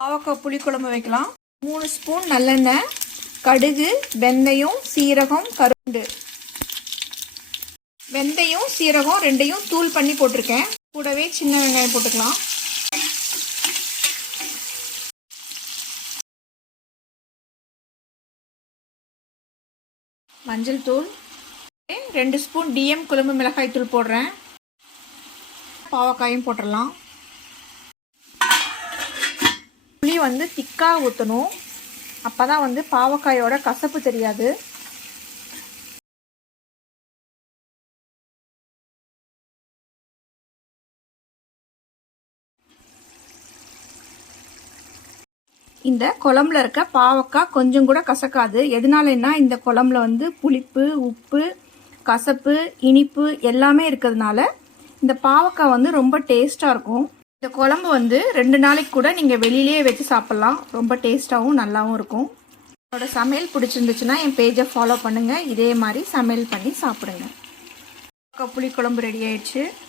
பாவக்காய் புளிக்குழம்பு வைக்கலாம். 3 ஸ்பூன் நல்லெண்ணெய், கடுகு, வெந்தயம், சீரகம், கருண்டு. வெந்தயம் சீரகம் ரெண்டையும் தூள் பண்ணி போட்டிருக்கேன். கூடவே சின்ன வெங்காயம் போட்டுக்கலாம். மஞ்சள் தூள், 2 ஸ்பூன் டிஎம் குழம்பு மிளகாய் தூள் போடுறேன். பாவக்காயும் போட்டுடலாம். புளி திக்காக ஊற்றணும். அப்போ தான் பாவக்காயோட கசப்பு தெரியாது. இந்த குழம்புல இருக்க பாவக்காய் கொஞ்சம் கூட கசக்காது. எதனாலன்னா இந்த குழம்புல புளிப்பு, உப்பு, கசப்பு, இனிப்பு எல்லாமே இருக்கிறதுனால இந்த பாவக்காய் ரொம்ப டேஸ்ட்டாக இருக்கும். இந்த குழம்பு 2 நாளைக்கு கூட நீங்கள் வெளியிலேயே வச்சு சாப்பிட்லாம். ரொம்ப டேஸ்ட்டாகவும் நல்லாவும் இருக்கும். என்னோட சமையல் பிடிச்சிருந்துச்சுன்னா என் பேஜை ஃபாலோ பண்ணுங்கள். இதே மாதிரி சமையல் பண்ணி சாப்பிடுங்க. புளிக்குழம்பு ரெடி ஆயிடுச்சு.